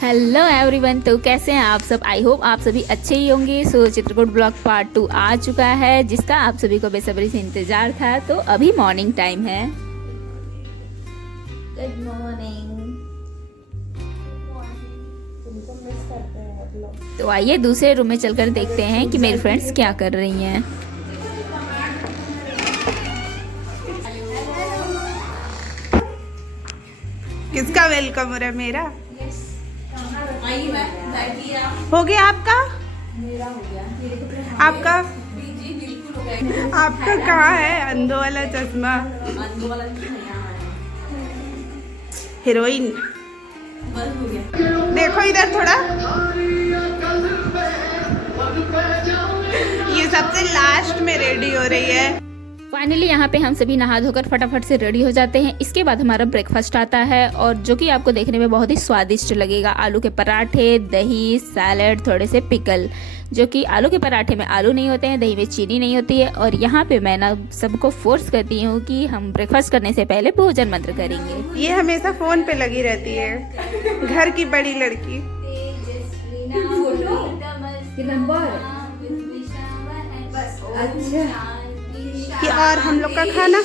Hello everyone, तो कैसे हैं आप सब। आई होप आप सभी अच्छे ही होंगे। सो चित्रकूट ब्लॉग पार्ट 2 आ चुका है, जिसका आप सभी को बेसब्री से इंतजार था। तो अभी मॉर्निंग टाइम है। Good morning. तो आइए दूसरे रूम में चलकर देखते हैं कि मेरी फ्रेंड्स क्या कर रही हैं। किसका वेलकम हो रहा है? मेरा हो गया। आपका? मेरा हो गया। आपका? आपका कहाँ है अंधों वाला चश्मा? हीरोइन देखो इधर थोड़ा। ये सबसे लास्ट में रेडी हो रही है। फाइनली यहाँ पे हम सभी नहा धोकर फटाफट से रेडी हो जाते हैं। इसके बाद हमारा ब्रेकफास्ट आता है, और जो कि आपको देखने में बहुत ही स्वादिष्ट लगेगा। आलू के पराठे, दही, सैलेड, थोड़े से पिकल। जो कि आलू के पराठे में आलू नहीं होते हैं, दही में चीनी नहीं होती है। और यहाँ पे मैं ना सबको फोर्स करती हूँ कि हम ब्रेकफास्ट करने से पहले भोजन मंत्र करेंगे। ये हमेशा फोन पे लगी रहती है, घर की बड़ी लड़की। अच्छा, कि और हम लोग का खाना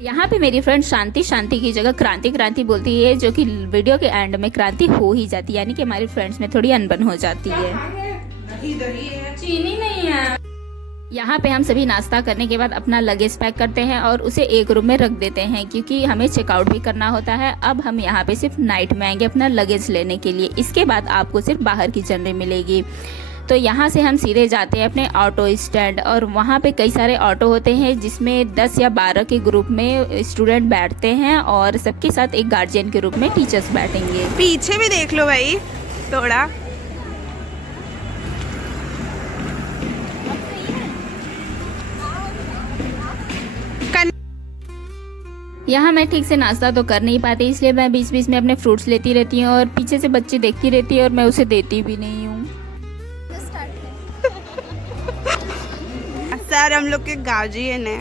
यहाँ पे मेरी फ्रेंड शांति शांति की जगह क्रांति क्रांति बोलती है, जो कि वीडियो के एंड में क्रांति हो ही जाती है, यानी कि हमारी फ्रेंड्स में थोड़ी अनबन हो जाती है। चीनी नहीं है। यहाँ पे हम सभी नाश्ता करने के बाद अपना लगेज पैक करते हैं और उसे एक रूम में रख देते हैं, क्योंकि हमें चेकआउट भी करना होता है। अब हम यहाँ पे सिर्फ नाइट में आएंगे अपना लगेज लेने के लिए। इसके बाद आपको सिर्फ बाहर की जर्नी मिलेगी। तो यहाँ से हम सीधे जाते हैं अपने ऑटो स्टैंड, और वहाँ पे कई सारे ऑटो होते हैं, जिसमें 10 या 12 के ग्रुप में स्टूडेंट बैठते हैं, और सबके साथ एक गार्जियन के रूप में टीचर्स बैठेंगे। पीछे भी देख लो भाई थोड़ा। यहाँ मैं ठीक से नाश्ता तो कर नहीं पाती, इसलिए मैं बीच बीच में अपने फ्रूट्स लेती रहती हूँ, और पीछे से बच्ची देखती रहती है और मैं उसे देती भी नहीं हूँ। सर हम लोग के गार्जियन है।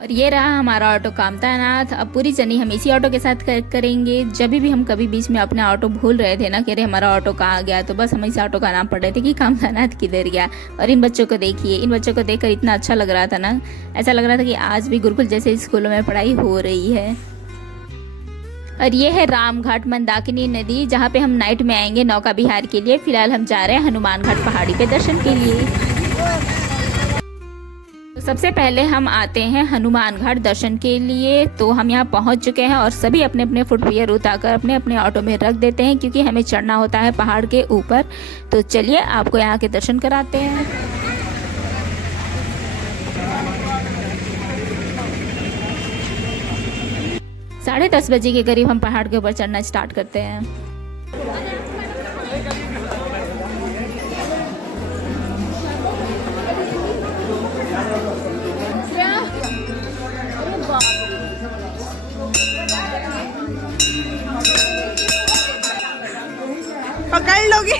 और ये रहा हमारा ऑटो कामतानाथ। अब पूरी जर्नी हम इसी ऑटो के साथ करेंगे। जब भी हम कभी बीच में अपने ऑटो भूल रहे थे ना कि अरे हमारा ऑटो कहाँ गया, तो बस हम इस ऑटो का नाम पढ़ रहे थे कि कामतानाथ किधर गया। और इन बच्चों को देखिए, इन बच्चों को देखकर इतना अच्छा लग रहा था ना, ऐसा लग रहा था कि आज भी गुरुकुल जैसे स्कूलों में पढ़ाई हो रही है। और ये है रामघाट मंदाकिनी नदी, जहाँ पे हम नाइट में आएंगे नौका विहार के लिए। फिलहाल हम जा रहे हैं हनुमान घाट पहाड़ी पे दर्शन के लिए। तो सबसे पहले हम आते हैं हनुमान घाट दर्शन के लिए। तो हम यहाँ पहुँच चुके हैं, और सभी अपने अपने फुटवियर उतारकर अपने अपने ऑटो में रख देते हैं, क्योंकि हमें चढ़ना होता है पहाड़ के ऊपर। तो चलिए आपको यहाँ के दर्शन कराते हैं। साढ़े 10 बजे के करीब हम पहाड़ के ऊपर चढ़ना स्टार्ट करते हैं। पकड़ लोगे?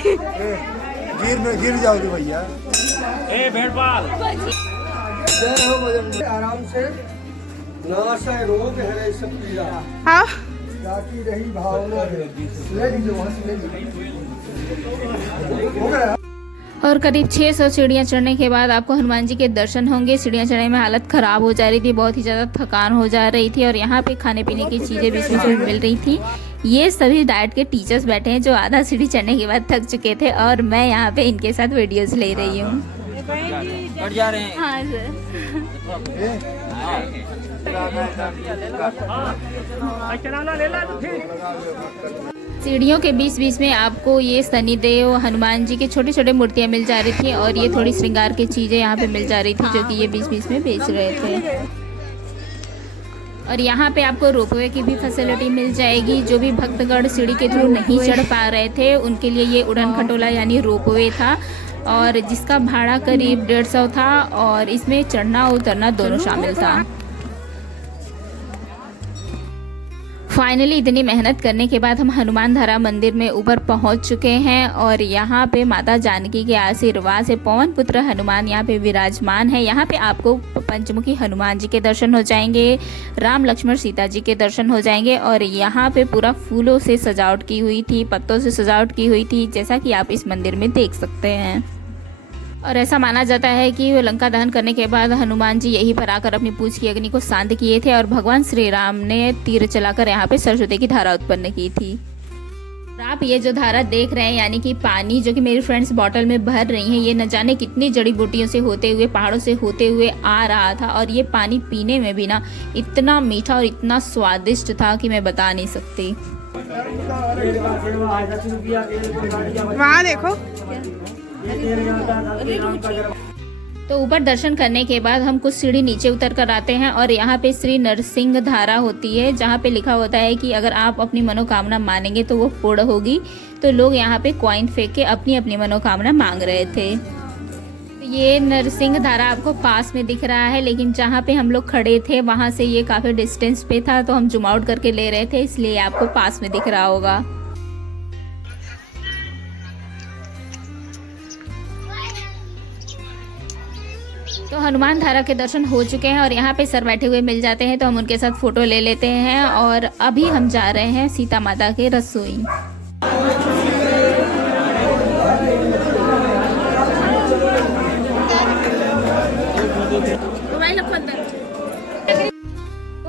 गिर जाओगे भैया। ए भेड़पाल आराम से नाशय रोग है सब पीड़ा। हाँ जाती रही भावना ले लीजिए वहाँ से ले लीजिए। हो गया। और करीब 600 सीढ़ियाँ चढ़ने के बाद आपको हनुमान जी के दर्शन होंगे। सीढ़ियाँ चढ़ने में हालत ख़राब हो जा रही थी, बहुत ही ज़्यादा थकान हो जा रही थी, और यहाँ पे खाने पीने की चीज़ें भी इसमें मिल रही थी। ये सभी डाइट के टीचर्स बैठे हैं, जो आधा सीढ़ी चढ़ने के बाद थक चुके थे, और मैं यहाँ पे इनके साथ वीडियोस ले रही हूँ। जा रहे हैं। हाँ सर। सीढ़ियों के बीच बीच में आपको ये शनिदेव, हनुमान जी की छोटी छोटी मूर्तियाँ मिल जा रही थी, और ये थोड़ी श्रृंगार की चीज़ें यहाँ पे मिल जा रही थी, जो कि ये बीच बीच में बेच रहे थे। और यहाँ पे आपको रोपवे की भी फैसिलिटी मिल जाएगी। जो भी भक्तगण सीढ़ी के थ्रू नहीं चढ़ पा रहे थे, उनके लिए ये उड़न खटोला यानी रोपवे था, और जिसका भाड़ा करीब 150 था, और इसमें चढ़ना उतरना दोनों शामिल था। फाइनली इतनी मेहनत करने के बाद हम हनुमान धारा मंदिर में ऊपर पहुंच चुके हैं, और यहाँ पे माता जानकी के आशीर्वाद से पवन पुत्र हनुमान यहाँ पे विराजमान है। यहाँ पे आपको पंचमुखी हनुमान जी के दर्शन हो जाएंगे, राम लक्ष्मण सीता जी के दर्शन हो जाएंगे। और यहाँ पे पूरा फूलों से सजावट की हुई थी, पत्तों से सजावट की हुई थी, जैसा कि आप इस मंदिर में देख सकते हैं। और ऐसा माना जाता है कि वो लंका दहन करने के बाद हनुमान जी यहीं पर आकर अपनी पूछ की अग्नि को शांत किए थे और भगवान श्री राम ने तीर चलाकर यहाँ पे सरस्वती की धारा उत्पन्न की थी। और आप ये जो धारा देख रहे हैं, यानी कि पानी जो कि मेरी फ्रेंड्स बॉटल में भर रही हैं, ये न जाने कितनी जड़ी बूटियों से होते हुए, पहाड़ों से होते हुए आ रहा था। और ये पानी पीने में भी ना इतना मीठा और इतना स्वादिष्ट था कि मैं बता नहीं सकती। वहाँ देखो। तो ऊपर दर्शन करने के बाद हम कुछ सीढ़ी नीचे उतर कर आते हैं और यहाँ पे श्री नरसिंह धारा होती है, जहाँ पे लिखा होता है कि अगर आप अपनी मनोकामना मानेंगे तो वो पूर्ण होगी। तो लोग यहाँ पे कॉइन फेंक के अपनी अपनी मनोकामना मांग रहे थे। ये नरसिंह धारा आपको पास में दिख रहा है, लेकिन जहाँ पे हम लोग खड़े थे वहाँ से ये काफ़ी डिस्टेंस पे था, तो हम जूम आउट करके ले रहे थे, इसलिए आपको पास में दिख रहा होगा। तो हनुमान धारा के दर्शन हो चुके हैं और यहाँ पे सर बैठे हुए मिल जाते हैं, तो हम उनके साथ फ़ोटो ले लेते हैं। और अभी हम जा रहे हैं सीता माता के रसोई।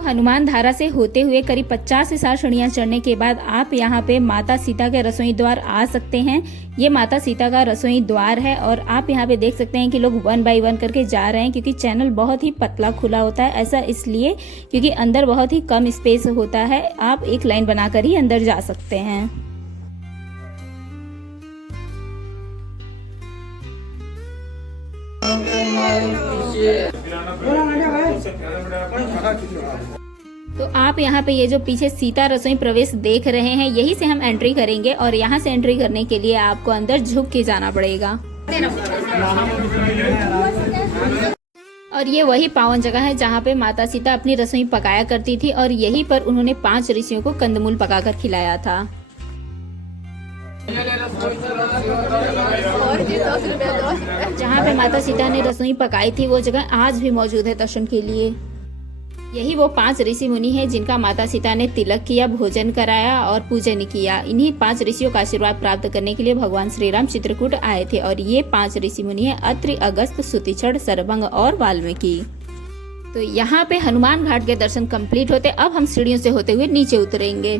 हनुमान धारा से होते हुए करीब 50 से 60 सीढ़ियां चढ़ने के बाद आप यहाँ पे माता सीता के रसोई द्वार आ सकते हैं। ये माता सीता का रसोई द्वार है और आप यहाँ पे देख सकते हैं कि लोग 1 बाय 1 करके जा रहे हैं, क्योंकि चैनल बहुत ही पतला खुला होता है। ऐसा इसलिए क्योंकि अंदर बहुत ही कम स्पेस होता है, आप एक लाइन बनाकर ही अंदर जा सकते हैं। तो आप यहाँ पे ये जो पीछे सीता रसोई प्रवेश देख रहे हैं, यही से हम एंट्री करेंगे और यहाँ से एंट्री करने के लिए आपको अंदर झुक के जाना पड़ेगा। और ये वही पावन जगह है जहाँ पे माता सीता अपनी रसोई पकाया करती थी और यहीं पर उन्होंने 5 ऋषियों को कंदमूल पकाकर खिलाया था। जहाँ पे माता सीता ने रसोई पकाई थी वो जगह आज भी मौजूद है दर्शन के लिए। यही वो 5 ऋषि मुनि हैं जिनका माता सीता ने तिलक किया, भोजन कराया और पूजन किया। इन्हीं 5 ऋषियों का आशीर्वाद प्राप्त करने के लिए भगवान श्री राम चित्रकूट आए थे। और ये 5 ऋषि मुनि हैं अत्रि, अगस्त्य, सुतिछड़, सरभंग और वाल्मीकि। तो यहाँ पे हनुमान घाट के दर्शन कंप्लीट होते, अब हम सीढ़ियों से होते हुए नीचे उतरेंगे।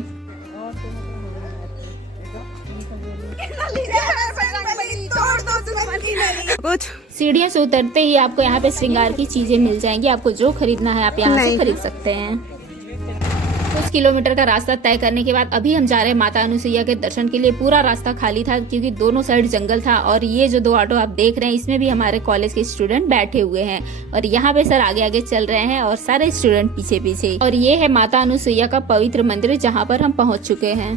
कुछ सीढ़ियों से उतरते ही आपको यहाँ पे श्रृंगार की चीजें मिल जाएंगी। आपको जो खरीदना है आप यहाँ से खरीद सकते हैं। कुछ किलोमीटर का रास्ता तय करने के बाद अभी हम जा रहे हैं माता अनुसुईया के दर्शन के लिए। पूरा रास्ता खाली था क्योंकि दोनों साइड जंगल था। और ये जो 2 ऑटो आप देख रहे हैं, इसमें भी हमारे कॉलेज के स्टूडेंट बैठे हुए हैं और यहाँ पे सर आगे आगे चल रहे हैं और सारे स्टूडेंट पीछे पीछे। और ये है माता अनुसुईया का पवित्र मंदिर जहाँ पर हम पहुँच चुके हैं।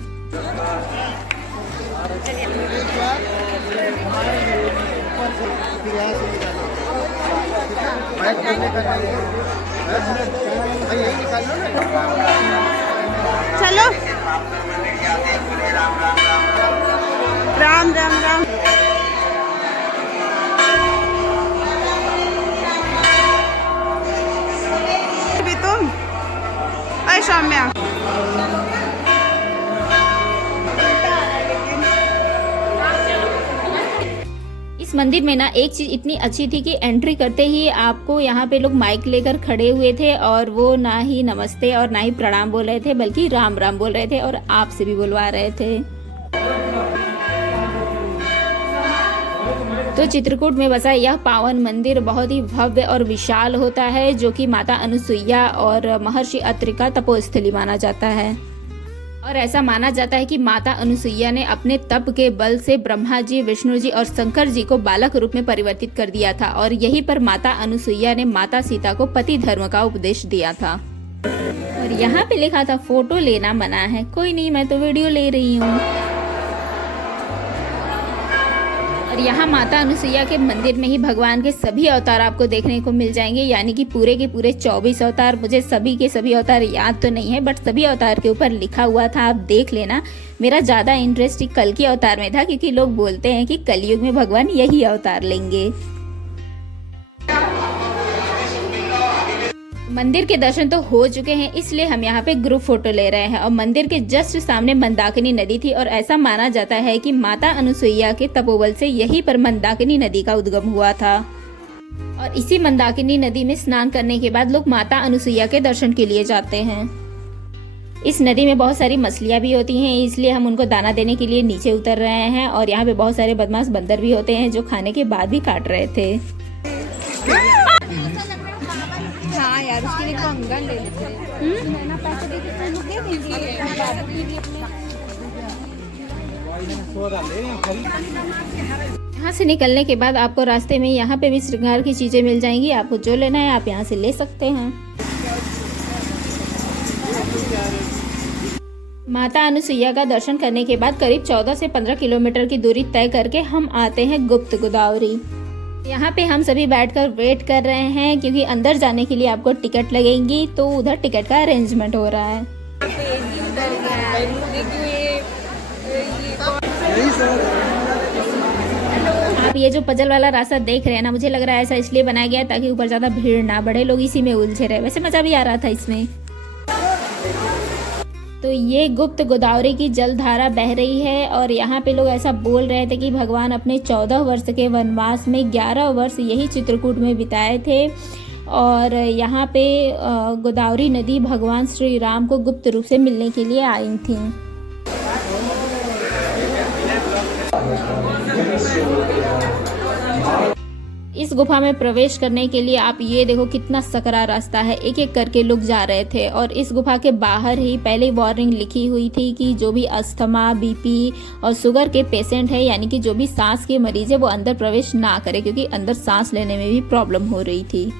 चलो राम राम राम। भी तुम अरे सौम्या इस मंदिर में ना एक चीज इतनी अच्छी थी कि एंट्री करते ही आपको यहाँ पे लोग माइक लेकर खड़े हुए थे और वो ना ही नमस्ते और ना ही प्रणाम बोल रहे थे, बल्कि राम राम बोल रहे थे और आपसे भी बुलवा रहे थे। तो चित्रकूट में बसा यह पावन मंदिर बहुत ही भव्य और विशाल होता है, जो कि माता अनुसुईया और महर्षि अत्रि का तपोस्थली माना जाता है। और ऐसा माना जाता है कि माता अनुसुईया ने अपने तप के बल से ब्रह्मा जी, विष्णु जी और शंकर जी को बालक रूप में परिवर्तित कर दिया था। और यहीं पर माता अनुसुईया ने माता सीता को पति धर्म का उपदेश दिया था। और यहाँ पे लिखा था फोटो लेना मना है। कोई नहीं, मैं तो वीडियो ले रही हूँ। और यहाँ माता अनुसुईया के मंदिर में ही भगवान के सभी अवतार आपको देखने को मिल जाएंगे, यानी कि पूरे के पूरे 24 अवतार। मुझे सभी के सभी अवतार याद तो नहीं है, बट सभी अवतार के ऊपर लिखा हुआ था, आप देख लेना। मेरा ज़्यादा इंटरेस्ट कल के अवतार में था, क्योंकि लोग बोलते हैं कि कलयुग में भगवान यही अवतार लेंगे। मंदिर के दर्शन तो हो चुके हैं, इसलिए हम यहाँ पे ग्रुप फोटो ले रहे हैं। और मंदिर के जस्ट सामने मंदाकिनी नदी थी और ऐसा माना जाता है कि माता अनुसुईया के तपोबल से यहीं पर मंदाकिनी नदी का उद्गम हुआ था। और इसी मंदाकिनी नदी में स्नान करने के बाद लोग माता अनुसुईया के दर्शन के लिए जाते हैं। इस नदी में बहुत सारी मछलियाँ भी होती हैं, इसलिए हम उनको दाना देने के लिए नीचे उतर रहे हैं। और यहाँ पे बहुत सारे बदमाश बंदर भी होते हैं जो खाने के बाद भी काट रहे थे। हाँ यार, उसके लिए कंगन ले लेते हैं। ना पैसे देके तुम लोग दे देंगे यहाँ से निकलने के बाद आपको रास्ते में यहाँ पे भी श्रृंगार की चीजें मिल जाएंगी। आपको जो लेना है आप यहाँ से ले सकते हैं। माता अनुसुईया का दर्शन करने के बाद करीब 14 से 15 किलोमीटर की दूरी तय करके हम आते हैं गुप्त गोदावरी। यहाँ पे हम सभी बैठकर वेट कर रहे हैं क्योंकि अंदर जाने के लिए आपको टिकट लगेंगी, तो उधर टिकट का अरेंजमेंट हो रहा है। आप ये जो पजल वाला रास्ता देख रहे हैं ना, मुझे लग रहा है ऐसा इसलिए बनाया गया है ताकि ऊपर ज्यादा भीड़ ना बढ़े, लोग इसी में उलझे रहे। वैसे मजा भी आ रहा था इसमें। तो ये गुप्त गोदावरी की जलधारा बह रही है और यहाँ पे लोग ऐसा बोल रहे थे कि भगवान अपने 14 वर्ष के वनवास में 11 वर्ष यही चित्रकूट में बिताए थे। और यहाँ पे गोदावरी नदी भगवान श्री राम को गुप्त रूप से मिलने के लिए आई थी। इस गुफा में प्रवेश करने के लिए आप ये देखो कितना सकरा रास्ता है, एक एक करके लोग जा रहे थे। और इस गुफा के बाहर ही पहले वार्निंग लिखी हुई थी कि जो भी अस्थमा, बीपी और शुगर के पेशेंट है, यानी कि जो भी सांस के मरीज है, वो अंदर प्रवेश ना करे क्योंकि अंदर सांस लेने में भी प्रॉब्लम हो रही थी।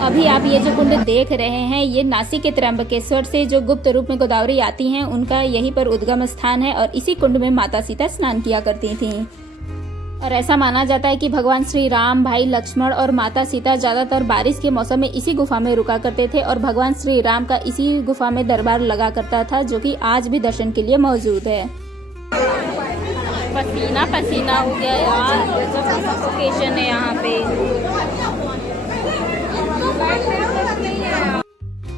अभी आप ये जो कुंड देख रहे हैं, ये नासिक के त्र्यंबकेश्वर से जो गुप्त रूप में गोदावरी आती हैं, उनका यहीं पर उद्गम स्थान है। और इसी कुंड में माता सीता स्नान किया करती थीं। और ऐसा माना जाता है कि भगवान श्री राम, भाई लक्ष्मण और माता सीता ज्यादातर बारिश के मौसम में इसी गुफा में रुका करते थे। और भगवान श्री राम का इसी गुफा में दरबार लगा करता था, जो कि आज भी दर्शन के लिए मौजूद है। पसीना पसीना हो गया यार, लोकेशन है यहाँ पे।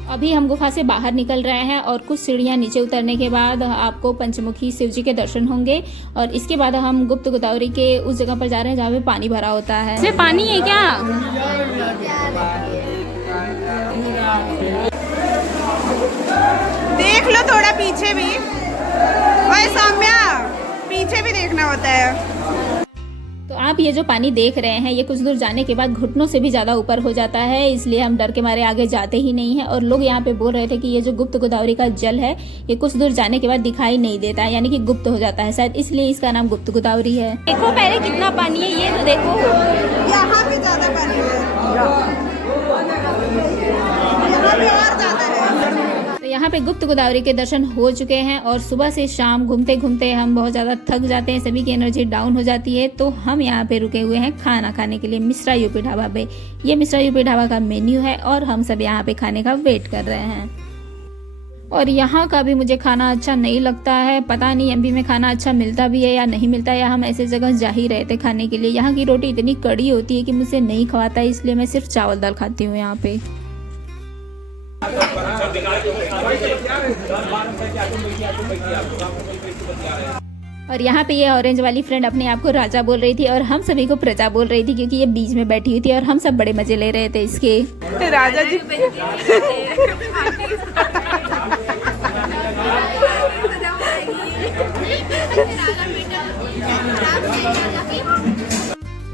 अभी हम गुफा से बाहर निकल रहे हैं और कुछ सीढ़ियाँ नीचे उतरने के बाद आपको पंचमुखी शिव जी के दर्शन होंगे। और इसके बाद हम गुप्त गोदावरी के उस जगह पर जा रहे हैं जहाँ पे पानी भरा होता है। इसमें पानी है क्या? देख लो थोड़ा पीछे भी। ओए सौम्या, पीछे भी देखना होता है। तो आप ये जो पानी देख रहे हैं, ये कुछ दूर जाने के बाद घुटनों से भी ज़्यादा ऊपर हो जाता है, इसलिए हम डर के मारे आगे जाते ही नहीं हैं। और लोग यहाँ पे बोल रहे थे कि ये जो गुप्त गोदावरी का जल है, ये कुछ दूर जाने के बाद दिखाई नहीं देता है, यानी कि गुप्त हो जाता है शायद, इसलिए इसका नाम गुप्त गोदावरी है। देखो पहले कितना पानी है, ये तो देखो। यहाँ भी ज्यादा पानी है, यहाँ भी और ज्यादा है। यहाँ पे गुप्त गोदावरी के दर्शन हो चुके हैं और सुबह से शाम घूमते घूमते हम बहुत ज़्यादा थक जाते हैं, सभी की एनर्जी डाउन हो जाती है। तो हम यहाँ पे रुके हुए हैं खाना खाने के लिए मिश्रा यूपी ढाबा पे। ये मिश्रा यूपी ढाबा का मेन्यू है और हम सब यहाँ पे खाने का वेट कर रहे हैं। और यहाँ का भी मुझे खाना अच्छा नहीं लगता है, पता नहीं एमपी में खाना अच्छा मिलता भी है या नहीं मिलता है, या हम ऐसे जगह जा ही रहे थे खाने के लिए। यहाँ की रोटी इतनी कड़ी होती है कि मुझसे नहीं खवाता है, इसलिए मैं सिर्फ चावल दाल खाती हूँ यहाँ पे। और यहाँ पे ये ऑरेंज वाली फ्रेंड अपने आप को राजा बोल रही थी और हम सभी को प्रजा बोल रही थी, क्योंकि ये बीच में बैठी हुई थी और हम सब बड़े मजे ले रहे थे इसके। राजा जी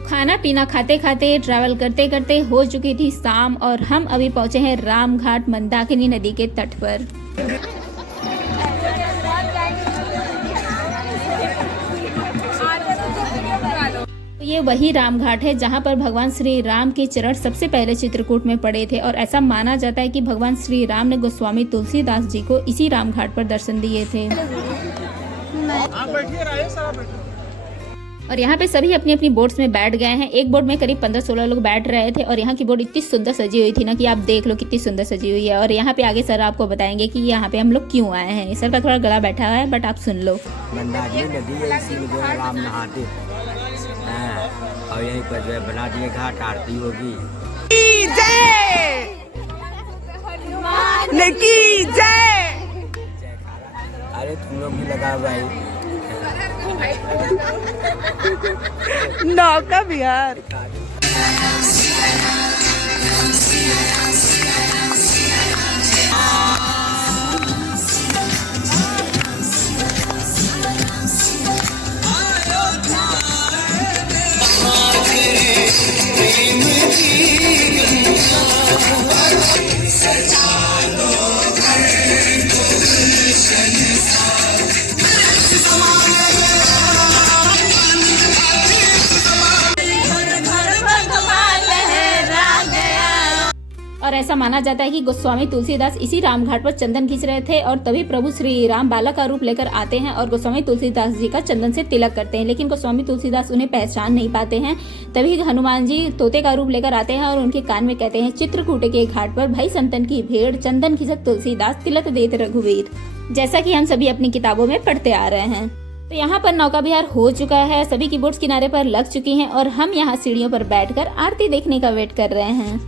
खाना पीना खाते खाते ट्रैवल करते करते हो चुकी थी शाम और हम अभी पहुंचे हैं रामघाट मंदाकिनी नदी के तट पर। ये वही राम घाट है जहाँ पर भगवान श्री राम के चरण सबसे पहले चित्रकूट में पड़े थे और ऐसा माना जाता है कि भगवान श्री राम ने गोस्वामी तुलसीदास जी को इसी राम घाट पर दर्शन दिए थे। और यहाँ पे सभी अपनी अपनी बोट्स में बैठ गए हैं। एक बोट में करीब 15-16 लोग बैठ रहे थे और यहाँ की बोट इतनी सुंदर सजी हुई थी ना कि आप देख लो कितनी सुंदर सजी हुई है। और यहाँ पे आगे सर आपको बताएंगे कि यहाँ पे हम लोग क्यों आए हैं। सर का थोड़ा गला बैठा हुआ है बट आप सुन लो। मंदाकिनी नदी है, इसी में राम नहाते हैं और यहीं पर जो है बना दिए घाट, आरती होगी। जय की जय। अरे तुम लोग भी लगा भाई। नौका बिहार। और ऐसा माना जाता है कि गोस्वामी तुलसीदास इसी राम घाट पर चंदन खींच रहे थे और तभी प्रभु श्री राम बालक का रूप लेकर आते हैं और गोस्वामी तुलसीदास जी का चंदन से तिलक करते हैं। लेकिन गोस्वामी तुलसीदास उन्हें पहचान नहीं पाते हैं। तभी हनुमान जी तोते का रूप लेकर आते हैं और उनके कान में कहते हैं, चित्रकूट के घाट पर भई संतन की भीड़, चंदन खींचत तुलसीदास, तिलक देत रघुवीर। जैसा कि हम सभी अपनी किताबों में पढ़ते आ रहे हैं। तो यहाँ पर नौका विहार हो चुका है, सभी की बोट्स किनारे पर लग चुकी हैं और हम यहाँ सीढ़ियों पर बैठकर आरती देखने का वेट कर रहे हैं।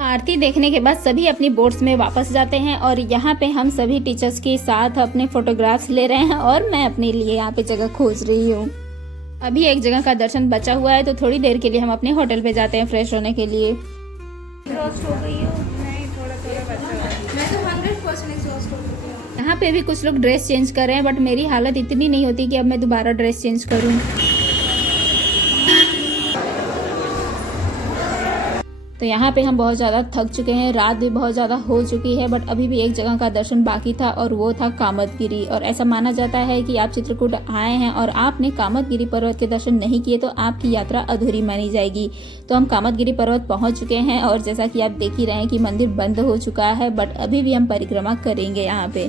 आरती देखने के बाद सभी अपनी बोट्स में वापस जाते हैं और यहाँ पे हम सभी टीचर्स के साथ अपने फोटोग्राफ्स ले रहे हैं और मैं अपने लिए यहाँ पे जगह खोज रही हूँ। अभी एक जगह का दर्शन बचा हुआ है तो थोड़ी देर के लिए हम अपने होटल पे जाते हैं फ्रेश होने के लिए। यहाँ पे भी कुछ लोग ड्रेस चेंज कर रहे हैं बट मेरी हालत इतनी नहीं होती कि अब मैं दोबारा ड्रेस चेंज करूँ। तो यहाँ पे हम बहुत ज़्यादा थक चुके हैं, रात भी बहुत ज़्यादा हो चुकी है बट अभी भी एक जगह का दर्शन बाकी था और वो था कामदगिरी। और ऐसा माना जाता है कि आप चित्रकूट आए हैं और आपने कामदगिरी पर्वत के दर्शन नहीं किए तो आपकी यात्रा अधूरी मानी जाएगी। तो हम कामदगिरी पर्वत पहुँच चुके हैं और जैसा कि आप देख ही रहे हैं कि मंदिर बंद हो चुका है बट अभी भी हम परिक्रमा करेंगे यहाँ पे।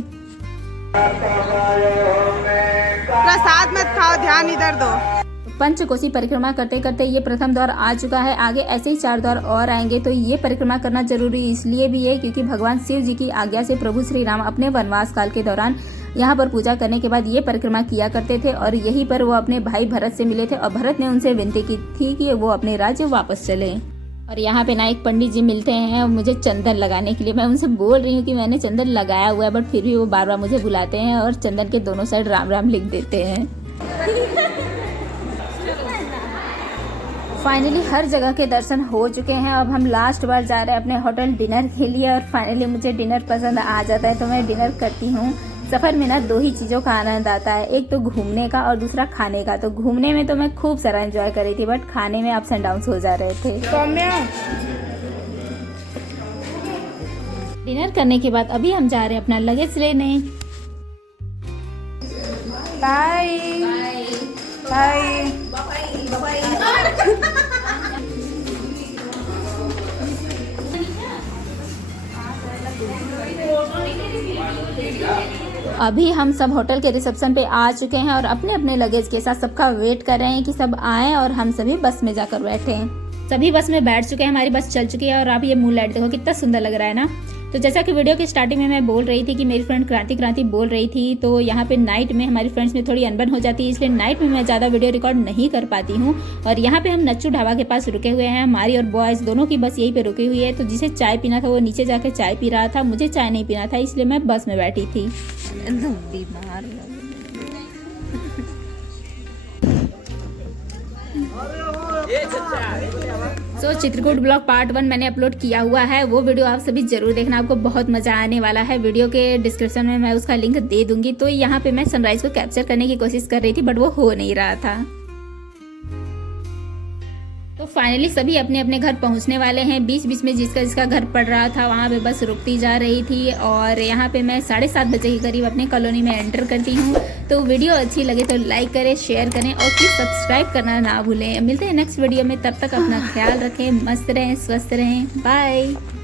प्रसाद मत खाओ, ध्यान इधर दो। पंचकोसी परिक्रमा करते करते ये प्रथम द्वार आ चुका है। आगे ऐसे ही 4 द्वार और आएंगे। तो ये परिक्रमा करना जरूरी इसलिए भी है क्योंकि भगवान शिव जी की आज्ञा से प्रभु श्री राम अपने वनवास काल के दौरान यहाँ पर पूजा करने के बाद ये परिक्रमा किया करते थे और यहीं पर वो अपने भाई भरत से मिले थे और भरत ने उनसे विनती की थी कि वो अपने राज्य वापस चले। और यहाँ पे ना एक पंडित जी मिलते हैं मुझे चंदन लगाने के लिए। मैं उनसे बोल रही हूँ कि मैंने चंदन लगाया हुआ है बट फिर भी वो बार बार मुझे बुलाते हैं और चंदन के दोनों साइड राम राम लिख देते हैं। फाइनली हर जगह के दर्शन हो चुके हैं। अब हम लास्ट बार जा रहे हैं अपने होटल डिनर के लिए और फाइनली मुझे डिनर पसंद आ जाता है तो मैं डिनर करती हूँ। सफ़र में ना 2 ही चीज़ों का आनंद आता है, एक तो घूमने का और दूसरा खाने का। तो घूमने में तो मैं खूब सारा एंजॉय कर रही थी बट खाने में अप्स एंड डाउन्स हो जा रहे थे। डिनर करने के बाद अभी हम जा रहे हैं अपना लगेज लेने। Bye bye. अभी हम सब होटल के रिसेप्शन पे आ चुके हैं और अपने अपने लगेज के साथ सबका वेट कर रहे हैं कि सब आए और हम सभी बस में जाकर बैठे हैं। सभी बस में बैठ चुके हैं, हमारी बस चल चुकी है और आप ये मूनलाइट देखो कितना सुंदर लग रहा है ना। तो जैसा कि वीडियो के स्टार्टिंग में मैं बोल रही थी कि मेरी फ्रेंड क्रांति बोल रही थी तो यहाँ पे नाइट में हमारी फ्रेंड्स में थोड़ी अनबन हो जाती है इसलिए नाइट में मैं ज़्यादा वीडियो रिकॉर्ड नहीं कर पाती हूँ। और यहाँ पे हम नच्चू ढाबा के पास रुके हुए हैं, हमारी और बॉयज़ दोनों की बस यहीं पे रुकी हुई है। तो जिसे चाय पीना था वो नीचे जाकर चाय पी रहा था, मुझे चाय नहीं पीना था इसलिए मैं बस में बैठी थी। चित्रकूट ब्लॉग पार्ट 1 मैंने अपलोड किया हुआ है, वो वीडियो आप सभी जरूर देखना, आपको बहुत मजा आने वाला है। वीडियो के डिस्क्रिप्शन में मैं उसका लिंक दे दूंगी। तो यहाँ पे मैं सनराइज को कैप्चर करने की कोशिश कर रही थी बट वो हो नहीं रहा था। तो फाइनली सभी अपने अपने घर पहुंचने वाले हैं। बीच बीच में जिसका जिसका घर पड़ रहा था वहाँ पे बस रुकती जा रही थी। और यहाँ पे मैं 7:30 बजे के करीब अपने कॉलोनी में एंटर करती हूँ। तो वीडियो अच्छी लगे तो लाइक करें, शेयर करें और प्लीज़ सब्सक्राइब करना ना भूलें। मिलते हैं नेक्स्ट वीडियो में, तब तक अपना ख्याल रखें, मस्त रहें, स्वस्थ रहें, बाय।